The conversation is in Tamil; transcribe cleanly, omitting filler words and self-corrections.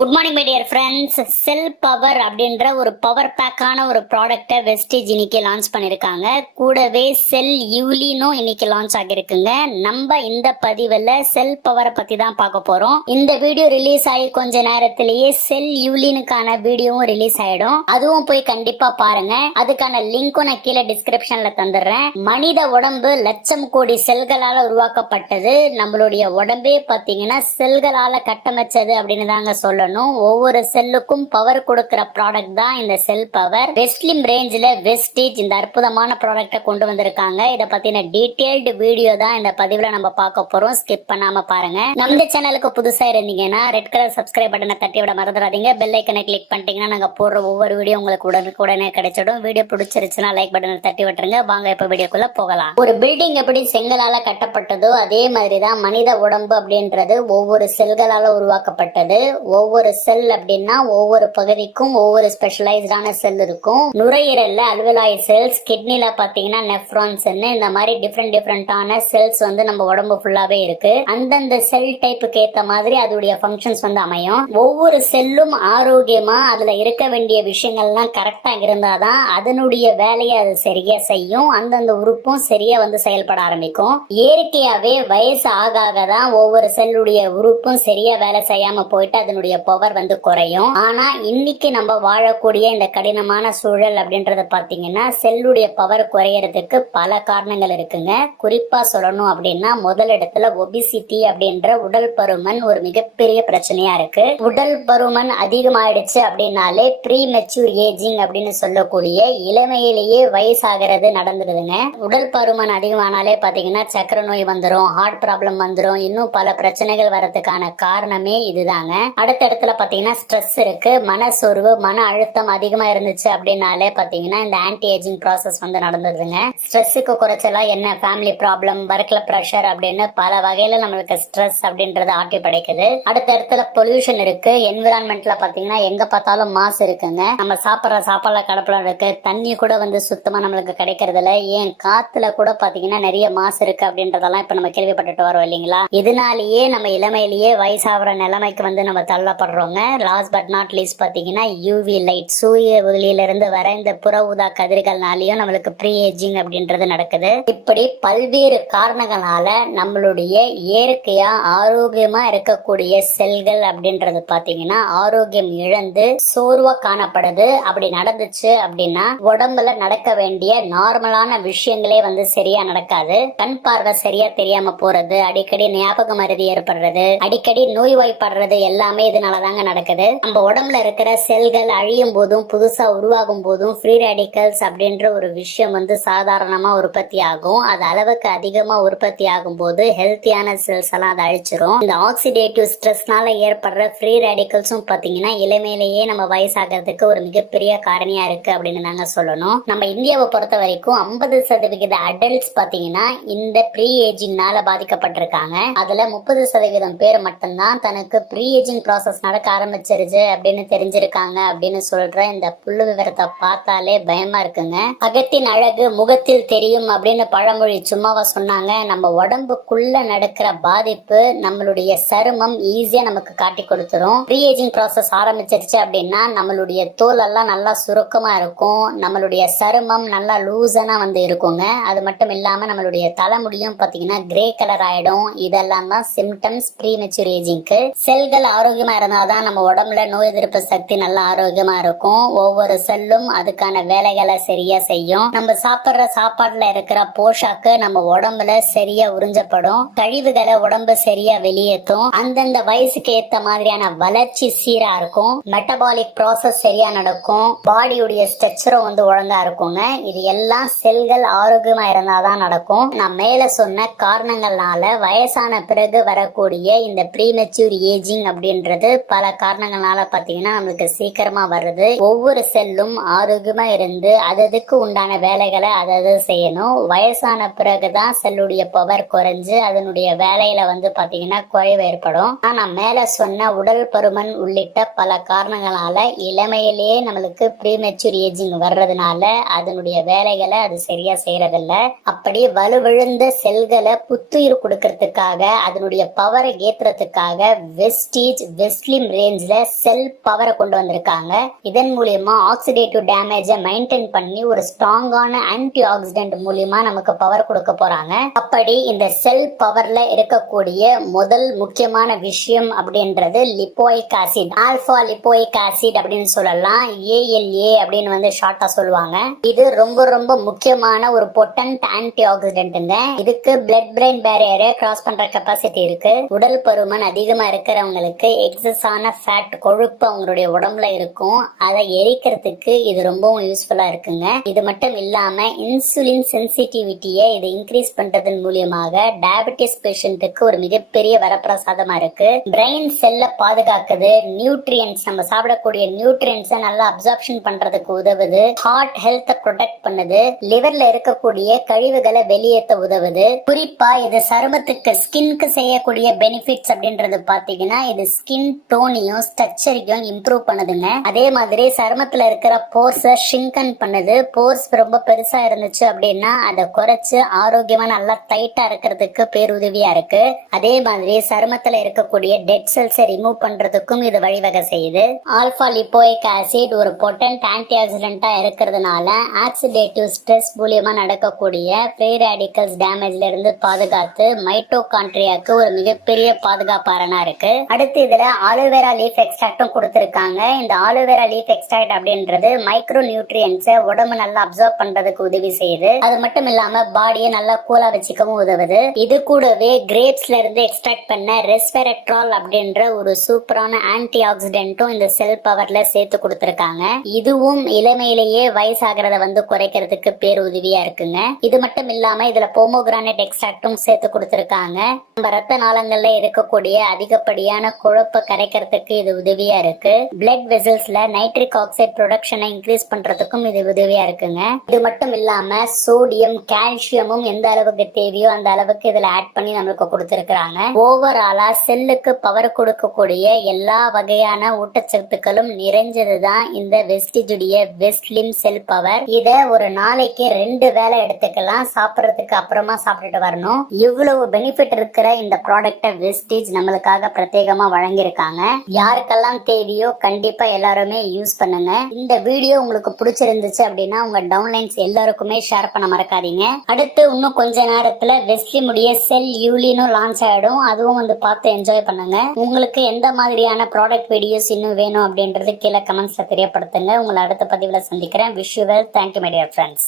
Good morning my dear friends. Sell power அப்படின்ற ஒரு பவர் பேக்கான ஒரு ப்ராடக்ட்டை வெஸ்டேஜ் இன்னைக்கு லான்ச் பண்ணிருக்காங்க. கூடவே செல் யூலினும் இன்னைக்கு லான்ச் ஆகிருக்குங்க. நம்ம இந்த பதிவில் செல் பவரை பத்தி தான் பார்க்க போறோம். இந்த வீடியோ ரிலீஸ் ஆகி கொஞ்ச நேரத்திலேயே செல் யூலினுக்கான வீடியோவும் ரிலீஸ் ஆயிடும். அதுவும் போய் கண்டிப்பா பாருங்க. அதுக்கான லிங்க்கும் நான் கீழே டிஸ்கிரிப்ஷன்ல தந்துடுறேன். மனித உடம்பு லட்சம் கோடி செல்களால உருவாக்கப்பட்டது. நம்மளுடைய உடம்பே பாத்தீங்கன்னா செல்களால கட்டமைச்சது அப்படின்னு தாங்க சொல்லணும். ஒவ்வொரு செல்லுக்கும் பவர் கொடுக்கிற ப்ராடக்ட் தான் இந்த செல் பவர். வெஸ்ட்லிம் ரேஞ்சில வெஸ்டேஜ் இந்த அற்புதமான ப்ராடக்ட்டை கொண்டு வந்திருக்காங்க. இத பத்தின டீடைல்டு வீடியோ தான் இந்த பதிவுல நம்ம பார்க்க போறோம். ஸ்கிப் பண்ணாம பாருங்க. நம்ம சேனலுக்கு புதுசா இருந்தீங்கன்னா ரெட் கலர் சப்ஸ்கிரைப் பட்டனை தட்டி விட மறந்துடாதீங்க. பெல் ஐக்கனை கிளிக் பண்ணிட்டீங்கன்னா நாங்க போடுற ஒவ்வொரு வீடியோ உங்களுக்கு உடனே கிடைச்சிடும். வீடியோ பிடிச்சிருச்சுன்னா லைக் பட்டனை தட்டி விட்டுருங்க. வாங்க இப்ப வீடியோக்குள்ள போகலாம். ஒரு பில்டிங் எப்படி செங்கலால கட்டப்பட்டதோ அதே மாதிரிதான் மனித உடம்பு அப்படின்றது ஒவ்வொரு செல்களால உருவாக்கப்பட்டது. ஒவ்வொரு செல் அப்படின்னா ஒவ்வொரு பகுதிக்கும் ஒவ்வொரு ஸ்பெஷலைஸ்டான செல் இருக்கும். நுரையீரல்ல அல்வலாய்ட் செல்ஸ், கிட்னில பாத்தீங்கன்னா நெஃப்ரான்ஸ், இந்த மாதிரி டிஃப்ரெண்டான செல்ஸ் வந்து நம்ம உடம்பு ஃபுல்லாவே இருக்கு. அந்தந்த செல் டைப்புக்கு ஏத்த மாதிரி அதோடைய ஃபங்க்ஷன்ஸ் வந்து அமையும். ஒவ்வொரு செல்லும் ஆரோக்கியமா அதுல இருக்க வேண்டிய விஷயங்கள்லாம் கரெக்டா இருந்தாதான் அதனுடைய வேலையை அது சரியா செய்யும். அந்தந்த உறுப்பும் சரியா வந்து செயல்பட ஆரம்பிக்கும். இயற்கையாவே வயசு ஆக தான் ஒவ்வொரு செல்லுடைய உறுப்பும் சரியா வேலை செய்யாம போயிட்டு அதனுடைய பவர் வந்து குறையும். ஆனா இன்னைக்கு நம்ம வாழக்கூடிய இந்த கடினமான சூழல் அப்படின்றத பாத்தீங்கன்னா செல்லுடைய பவர் குறையறதுக்கு பல காரணங்கள் இருக்குங்க. குறிப்பா சொல்லணும் அப்படின்னா முதல் இடத்துல ஒபிசிட்டி அப்படின்ற உடல் பருமன் ஒரு மிகப்பெரிய பிரச்சனையா இருக்கு. உடல் பருமன் அதிகமாயிடுச்சு அப்படின்னாலே ப்ரீ மெச்சூர் ஏஜிங் அப்படின்னு சொல்லக்கூடிய இளமையிலேயே வயசாகிறது நடந்துடுதுங்க. உடல் பருமன் அதிகமானாலே பாத்தீங்கன்னா சக்கரை நோய் வந்துடும், ஹார்ட் ப்ராப்ளம் வந்துடும், இன்னும் பல பிரச்சனைகள் வரதுக்கான காரணமே இதுதாங்க. அடுத்த இடத்துல பாத்தீங்கன்னா ஸ்ட்ரெஸ் இருக்கு. மன சோர்வு, மன அழுத்தம் அதிகமா இருந்துச்சு அப்படின்னாலே பாத்தீங்கன்னா இந்த ஆன்டி ஏஜிங் ப்ராசஸ் வந்து நடந்துருதுங்க. ஸ்ட்ரெஸ்ஸுக்கு குறைச்சலா என்ன ஃபேமிலி ப்ராப்ளம், ஒர்க்ல ப்ரெஷர் அப்படின்னு பல வகையில நம்மளுக்கு ஸ்ட்ரெஸ் அப்படின்றது ஆட்டி படைக்குது. அடுத்த இடத்துல பொல்யூஷன் இருக்கு. என்விரான்மெண்ட்ல பாத்தீங்கன்னா எங்க பார்த்தாலும் மாசு இருக்குங்க. நம்ம சாப்பிடுற சாப்பாடுல கலப்படம் இருக்கு. தண்ணி கூட வந்து சுத்தமா நம்மளுக்கு கிடைக்கிறது இல்ல. ஏன் காத்துல கூட பாத்தீங்கன்னா நிறைய மாசு இருக்கு அப்படின்றதெல்லாம் இப்ப நம்ம கேள்விப்பட்டுட்டு வரோம் இல்லைங்களா. இதனாலேயே நம்ம இளமையிலேயே வயசாகிற நிலைமைக்கு வந்து நம்ம தள்ளப்படுறோங்க. லாஸ்ட் பட் நாட் லீஸ்ட் பாத்தீங்கன்னா யூவி லைட், சூரிய ஒளியில இருந்து வர இந்த புற ஊதா கதிர்கள்னாலயும் நம்மளுக்கு ப்ரீ ஏஜிங் அப்படின்றது நடக்குது. இப்படி பல்வேறு காரணங்களால நம்மளுடைய இயற்கையா ஆரோக்கியமா இருக்கக்கூடிய செல்கள் அப்படின்றது பாத்தீங்கன்னா ஆரோக்கியம் இழந்து சோர்வா காணப்படுது. அப்படி நடந்துச்சு அப்படின்னா உடம்புல நடக்க வேண்டிய நார்மலான விஷயங்களே வந்து சரியா நடக்காது. கண் பார்வை சரியா தெரியாம போறது, அடிக்கடி ஞாபக மறதி ஏற்படுறது, அடிக்கடி நோய்வாய்ப்படுறது எல்லாமே இதனாலதாங்க நடக்குது. நம்ம உடம்புல இருக்கிற செல்கள் அழியும் போதும் புதுசா உருவாகும் போதும் ஃப்ரீ ரேடிக்கல்ஸ் அப்படின்ற ஒரு விஷயம் வந்து சாதாரணமா உற்பத்தி ஆகும். அது அளவுக்கு அதிகமா உற்பத்தி ஆகும் போது ஹெல்த்தியான செல்ஸ் எல்லாம் அதை அழிச்சிரும். இந்த ஆக்சிடேட்டிவ் ஸ்ட்ரெஸ்னால ஏற்படுற ஃப்ரீ ரேடிக்கல்ஸும் பாத்தீங்கன்னா இளமையிலேயே நம்ம வயசாகிறதுக்கு ஒரு மிகப்பெரிய காரணியா இருக்கு அப்படின்னு தாங்க சொல்லணும். நம்ம இந்தியாவை பொறுத்த வரைக்கும் 50% அடல்ட்ஸ் பாத்தீங்கன்னா இந்த ப்ரீ ஏஜிங்னால பாதிக்கப்பட்டிருக்காங்க. அதுல 30% பேர் மட்டும்தான் தனக்கு ப்ரீ ஏஜிங் ப்ராசஸ் நடக்க ஆரம்பிச்சிருச்சு அப்படின்னு தெரிஞ்சிருக்காங்க அப்படின்னு சொல்ற இந்த புள்ளு விவரத்தை பார்த்தாலே பயமா இருக்குங்க. அகத்தின் அழகு முகத்தில் தெரியும் அப்படின்னு பழமொழி சும்மாவா சொன்னாங்க. நம்ம உடம்புக்குள்ள நடக்கிற பாதிப்பு நம்மளுடைய சருமம் ஈஸியா நமக்கு காட்டி கொடுத்துரும். ப்ரீ ஏஜிங் ப்ராசஸ் ஆரம்பிச்சிருச்சு அப்படின்னா நம்மளுடைய தோல் எல்லாம் நல்லா சுருக்கமா இருக்கும். நம்மளுடைய சருமம் நல்லா லூசனா வந்து இருக்குங்க. அது மட்டும் இல்லாம நம்மளுடைய தலைமுடியும் பாத்தீங்கன்னா கிரே கலர் ஆயிடும். இதெல்லாம் தான் சிம்டம்ஸ் ப்ரீ மெச்சூர் ஏஜிங்க்கு. செல்கள் ஆரோக்கியமா இருந்தாதான் நம்ம உடம்புல நோய் எதிர்ப்பு சக்தி நல்லா ஆரோக்கியமா இருக்கும். ஒவ்வொரு செல்லும் அதுக்கான வேலைகளை சரியா செய்யும். நம்ம சாப்பிடுற சாப்பாடுல இருக்கிற போஷாக்கு நம்ம உடம்புல சரியா உறிஞ்சப்படும். கழிவுகளை உடம்பு சரியா வெளியேற்றும். அந்தந்த வயசுக்கு ஏத்த மாதிரியான வளர்ச்சி சீரா இருக்கும். மெட்டபாலிக் ப்ராசஸ் சரியா நடக்கும். பாடியுடைய ஸ்ட்ரக்சரும் வந்து ஒழுங்கா இருக்குங்க. இது எல்லாம் செல்கள் ஆரோக்கியமா இருந்தாதான் நடக்கும். நான் மேல சொன்ன காரணங்கள்னால வயசான பிறகு வரக்கூடிய இந்த ப்ரீமெச்சூர் ஏஜிங் அப்படின்றது பல காரணங்களால பாத்தீங்கன்னா நம்மளுக்கு சீக்கிரமா வருது. ஒவ்வொரு செல்லும் ஆரோக்கியமா இருந்து அதுக்கு உண்டான வேலைகளை அதை செய்யணும். வயசான பிறகுதான் செல்லுடைய பவர் குறைஞ்சு அதனுடைய வேலையில வந்து பாத்தீங்கன்னா குறைவு ஏற்படும். ஆனா மேல சொன்ன உடல் பருமன் உள்ளிட்ட பல காரணங்களால இளமையிலேயே நம்மளுக்கு ப்ரீமெச்சூர் ஏஜிங் வர்றதுனால அதனுடைய வேலைகளை அது சரியா செய்யறதில்ல. அப்படி வலுவிழுந்த செல்களை புத்துயிர் கொடுக்கறதுக்காக அதனுடைய பவரை ஏத்துறதுக்காக வெஸ்டேஜ் வெஸ்ட்லி வெஸ்லிம் ரேஞ்ச்ல செல் பவரை கொண்டு வந்திருக்காங்க. இதன் மூலியமா ஆக்சிடேட்டிவ் டேமேஜை மெயின்டைன் பண்ணி ஒரு ஸ்ட்ராங்கான ஆன்டி ஆக்சிடென்ட் மூலியமா நமக்கு பவர் கொடுக்க போறாங்க. அப்படி இந்த செல் பவர்ல இருக்கக்கூடிய முதல் முக்கியமான விஷயம் அப்படின்றது லிப்போயிக் ஆசிட், ஆல்பா லிப்போயிக் ஆசிட் அப்படின்னு சொல்லலாம். ALA அப்படின்னு வந்து ஷார்ட்டா சொல்லுவாங்க. இது ரொம்ப ரொம்ப முக்கியமான ஒரு பொட்டன்ட் ஆன்டி ஆக்சிடென்ட்ங்க. இதுக்கு பிளட் பிரெயின் பேரியரை கிராஸ் பண்ற கெப்பாசிட்டி இருக்கு. உடல் பருமன் அதிகமா இருக்கிறவங்களுக்கு எக்ஸஸ் ஆன ஃபேட் கொழுப்பு அவங்களுடைய உடம்புல இருக்கும். அதை எரிக்கிறதுக்கு இது ரொம்பவும் யூஸ்ஃபுல்லா இருக்குங்க. இது மட்டும் இல்லாம இன்சுலின் சென்சிட்டிவிட்டியை இது இன்க்ரீஸ் பண்றதன் மூலியமாக டயபெட்டிஸ் பேஷண்ட்டுக்கு ஒரு மிகப்பெரிய வரப்பிரசாதமா இருக்கு. பிரெயின் செல்ல பாதுகாக்குது. நியூட்ரியன்ஸ், நம்ம சாப்பிடக்கூடிய நியூட்ரியன்ஸை நல்லா அப்சார்ப்ஷன் பண்றதுக்கு உதவுது. ஹார்ட் ஹெல்த்தை ப்ரொடெக்ட் பண்ணுது. லிவர்ல இருக்கக்கூடிய கழிவுகளை வெளியேற்ற உதவுது. குறிப்பா இது சருமத்துக்கு, ஸ்கின்க்கு செய்யக்கூடிய பெனிஃபிட்ஸ் அப்படின்றது பாத்தீங்கன்னா இது ஸ்கின் டோனையும் ஸ்ட்ரக்சரையும் இம்ப்ரூவ் பண்ணுதுங்க. அதே மாதிரி சருமத்துல இருக்கிற போர்ஸை ஷ்ரிங்கன் பண்ணுது. போர்ஸ் ரொம்ப பெருசா இருந்துச்சு அப்படின்னா அதை குறைச்சு ஆரோக்கியமா நல்லா டைட்டா இருக்கிறதுக்கு பேருதவியா இருக்கு. அதே மாதிரி சருமத்துல இருக்கக்கூடிய டெட் செல்ஸை ரிமூவ் பண்றதுக்கும் இது வழிவகை செய்யுது. ஆல்பா லிப்போயிக் ஆசிட் ஒரு பொட்டன்ட் ஆன்டி ஆக்சிடென்டா இருக்கிறதுனால ஆக்சிடேட்டிவ் ஸ்ட்ரெஸ் மூலியமா நடக்கக்கூடிய ஃப்ரீ ரேடிக்கல்ஸ் டேமேஜ்ல இருந்து பாதுகாத்து மைட்டோகாண்ட்ரியாக்கு ஒரு மிகப்பெரிய பாதுகாப்பாரனா இருக்கு. அடுத்து இதுல ஆலோவேரா லீஃப் எக்ஸ்ட்ராக்டும் கொடுத்திருக்காங்க. இந்த ஆலோவேரா லீஃப் எக்ஸ்ட்ராக்ட் அப்படின்றது மைக்ரோ நியூட்ரியன்ஸை உடம்பு நல்லா அப்சர்வ் பண்றதுக்கு உதவி செய்யுது. அது மட்டும் இல்லாம பாடியை நல்லா கூலா வச்சுக்கவும் உதவுது. இது கூடவே கிரேப்ஸ்ல இருந்து எக்ஸ்ட்ராக்ட் பண்ண ரெஸ்வெரட்ரால் அப்படின்ற ஒரு சூப்பரான ஆன்டி ஆக்சிடென்ட்டும் இந்த செல் பவர்ல சேர்த்து கொடுத்திருக்காங்க. இதுவும் இளமையிலேயே வயசாகிறத வந்து குறைக்கிறதுக்கு பேர் உதவியா இருக்குங்க. இது மட்டும் இல்லாம இதுல போமோகிரானேட் எக்ஸ்ட்ராக்டும் சேர்த்து கொடுத்திருக்காங்க. நம்ம ரத்த நாளங்கள்ல இருக்கக்கூடிய அதிகப்படியான கொழுப்பை கரைக்கிறதுக்கு இது உதவியா இருக்கு. பிளட் வெசல்ஸ்ல நைட்ரிக் ஆக்சைடு ப்ரொடக்ஷனை இன்க்ரீஸ் பண்றதுக்கும் இது உதவியா இருக்குங்க. இது மட்டும் இல்லாம சோடியம், கால்சியமும் எந்த அளவுக்கு தேவையோ அந்த அளவுக்கு இதுல ஆட் பண்ணி நம்மளுக்கு கொடுத்திருக்காங்க. ஓவராலா செல்லுக்கு பவர் கொடுக்கக்கூடிய எல்லா வகையான ஊட்டச்சத்துக்களும் நிறைஞ்சதுதான் இந்த வெஸ்டிஜுடைய வெஸ்லிம் செல் பவர். இத ஒரு நாளைக்கு 2 வேளை எடுத்துக்கலாம். சாப்பிடறதுக்கு அப்புறமா சாப்பிட்டுட்டு வரணும். இவ்வளவு பெனிஃபிட் இருக்கிற இந்த ப்ராடக்ட வெஸ்டிஜ் நம்மளுக்காக பிரத்யேகமா வழங்கியிருக்காங்க. யாருக்கெல்லாம் தேவையோ கண்டிப்பா எல்லாருமே யூஸ் பண்ணுங்க. இந்த வீடியோ உங்களுக்கு பிடிச்சிருந்துச்சு அப்படின்னா உங்க டவுன்லைன்ஸ் எல்லாருக்குமே ஷேர் பண்ண மறக்காதீங்க. அடுத்து இன்னும் கொஞ்ச நேரத்துல வெஸ்லிமுடைய செல் யூலினும் லான்ச் ஆயிடும். அதுவும் வந்து பார்த்து என்ஜாய் பண்ணுங்க. உங்களுக்கு எந்த மாதிரியான ப்ராடக்ட் வீடியோஸ் இன்னும் வேணும் அப்படின்றது கீழே கமெண்ட்ஸ்ல தெரியப்படுத்துங்க. உங்களை அடுத்த பதிவுல சந்திக்கிறேன். Wish you well. Thank you my dear friends.